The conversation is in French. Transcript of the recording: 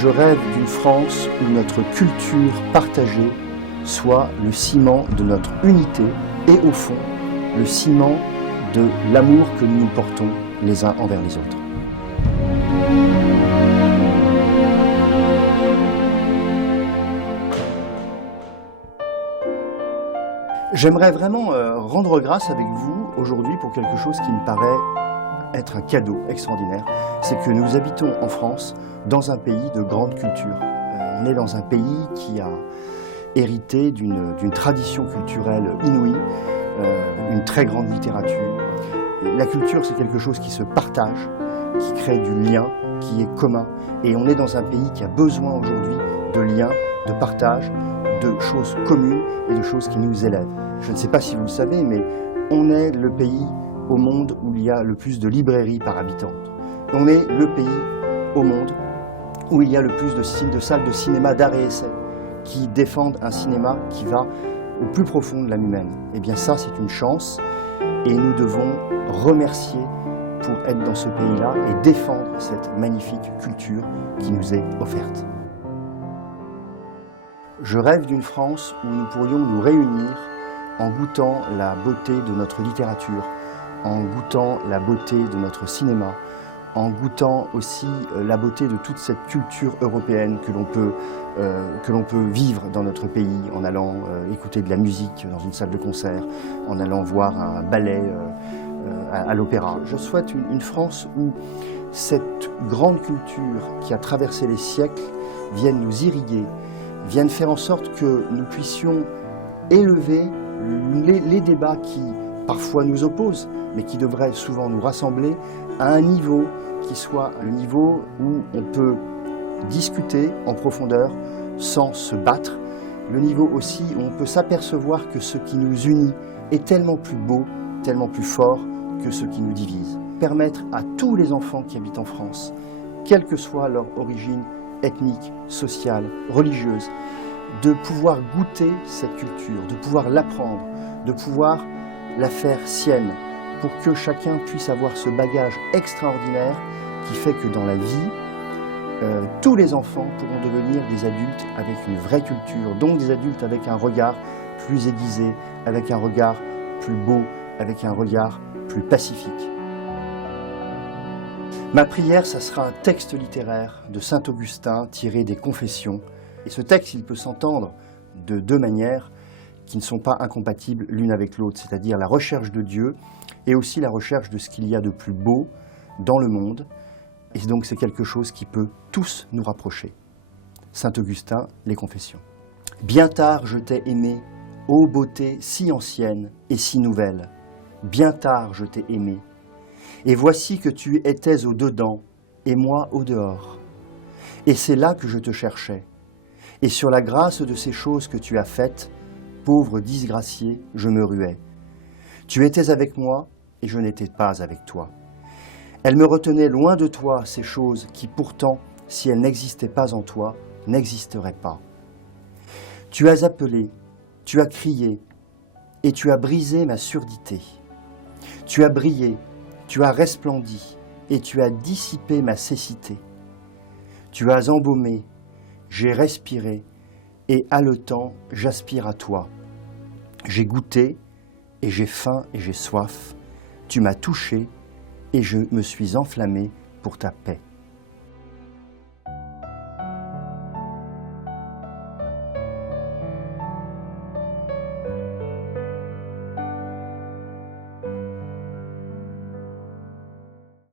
Je rêve d'une France où notre culture partagée soit le ciment de notre unité et au fond, le ciment de l'amour que nous nous portons les uns envers les autres. J'aimerais vraiment rendre grâce avec vous aujourd'hui pour quelque chose qui me paraît être un cadeau extraordinaire. C'est que nous habitons en France dans un pays de grande culture. On est dans un pays qui a hérité d'une tradition culturelle inouïe, une très grande littérature. La culture, c'est quelque chose qui se partage, qui crée du lien, qui est commun. Et on est dans un pays qui a besoin aujourd'hui de liens, de partage, de choses communes et de choses qui nous élèvent. Je ne sais pas si vous le savez, mais on est le pays au monde où il y a le plus de librairies par habitant. On est le pays au monde où il y a le plus de salles de cinéma d'art et essai qui défendent un cinéma qui va au plus profond de l'âme humaine. Eh bien ça, c'est une chance et nous devons remercier pour être dans ce pays-là et défendre cette magnifique culture qui nous est offerte. Je rêve d'une France où nous pourrions nous réunir en goûtant la beauté de notre littérature, en goûtant la beauté de notre cinéma, en goûtant aussi la beauté de toute cette culture européenne que l'on peut vivre dans notre pays, en allant écouter de la musique dans une salle de concert, en allant voir un ballet à l'opéra. Je souhaite une France où cette grande culture qui a traversé les siècles vienne nous irriguer, vienne faire en sorte que nous puissions élever les débats qui parfois nous opposent, mais qui devraient souvent nous rassembler à un niveau qui soit le niveau où on peut discuter en profondeur sans se battre, le niveau aussi où on peut s'apercevoir que ce qui nous unit est tellement plus beau, tellement plus fort que ce qui nous divise. Permettre à tous les enfants qui habitent en France, quelle que soit leur origine ethnique, sociale, religieuse, de pouvoir goûter cette culture, de pouvoir l'apprendre, de pouvoir la faire sienne, pour que chacun puisse avoir ce bagage extraordinaire qui fait que dans la vie, tous les enfants pourront devenir des adultes avec une vraie culture, donc des adultes avec un regard plus aiguisé, avec un regard plus beau, avec un regard plus pacifique. Ma prière, ça sera un texte littéraire de saint Augustin tiré des Confessions. Et ce texte, il peut s'entendre de deux manières qui ne sont pas incompatibles l'une avec l'autre, c'est-à-dire la recherche de Dieu et aussi la recherche de ce qu'il y a de plus beau dans le monde. Et donc c'est quelque chose qui peut tous nous rapprocher. Saint Augustin, les Confessions. Bien tard je t'ai aimé, ô beauté si ancienne et si nouvelle. Bien tard je t'ai aimé. Et voici que tu étais au dedans et moi au dehors. Et c'est là que je te cherchais. Et sur la grâce de ces choses que tu as faites, pauvre disgracié, je me ruais. Tu étais avec moi et je n'étais pas avec toi. Elles me retenaient loin de toi, ces choses qui pourtant, si elles n'existaient pas en toi, n'existeraient pas. Tu as appelé, tu as crié, et tu as brisé ma surdité. Tu as brillé, tu as resplendi, et tu as dissipé ma cécité. Tu as embaumé, j'ai respiré, et haletant, j'aspire à toi. J'ai goûté, et j'ai faim et j'ai soif. Tu m'as touché, et je me suis enflammé pour ta paix.